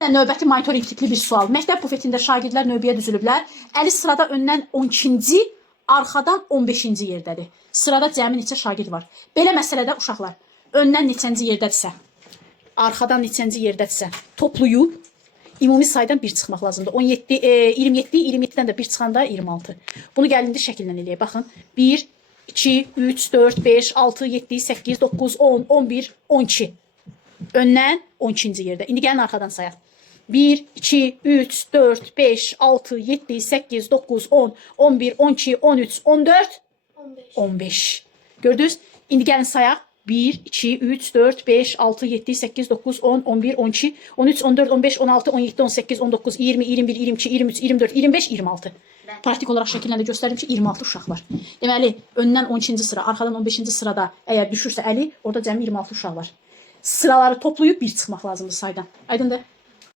Növbəti monitoring tipli bir sual. Məktəb bufetində şagirdlər növbəyə düzülüblər. Əli sırada öndən 12-ci, arxadan 15-ci yerdədir. Sırada cəmi neçə şagird var? Belə məsələdə uşaqlar, öndən neçənci yerdədirsə, arxadan neçənci yerdədirsə, toplayıb ümumi saydan 1 çıxmaq lazımdır. 27, 27-dən də 1 çıxanda 26. Bunu gəlindi şəkillə eləyək. Baxın, 1, 2, 3, 4, 5, 6, 7, 8, 9, 10, 11, 12. Öndən 12-ci yerdə. İndi gəlin arxadan sayaq. 1, 2, 3, 4, 5, 6, 7, 8, 9, 10, 11, 12, 13, 14, 15. Gördünüz? İndi gəlin sayaq. 1, 2, 3, 4, 5, 6, 7, 8, 9, 10, 11, 12, 13, 14, 15, 16, 17, 18, 19, 20, 21, 22, 23, 24, 25, 26. Praktik olaraq şəkillə də göstərdim ki, 26 uşaq var. Deməli, öndən 12-ci sıra, arxadan 15-ci sırada əgər düşürsə Əli, orada cəmi 26 uşaq var. Sıraları toplayıb 1 çıxmaq lazımdır saydan. Aydındır?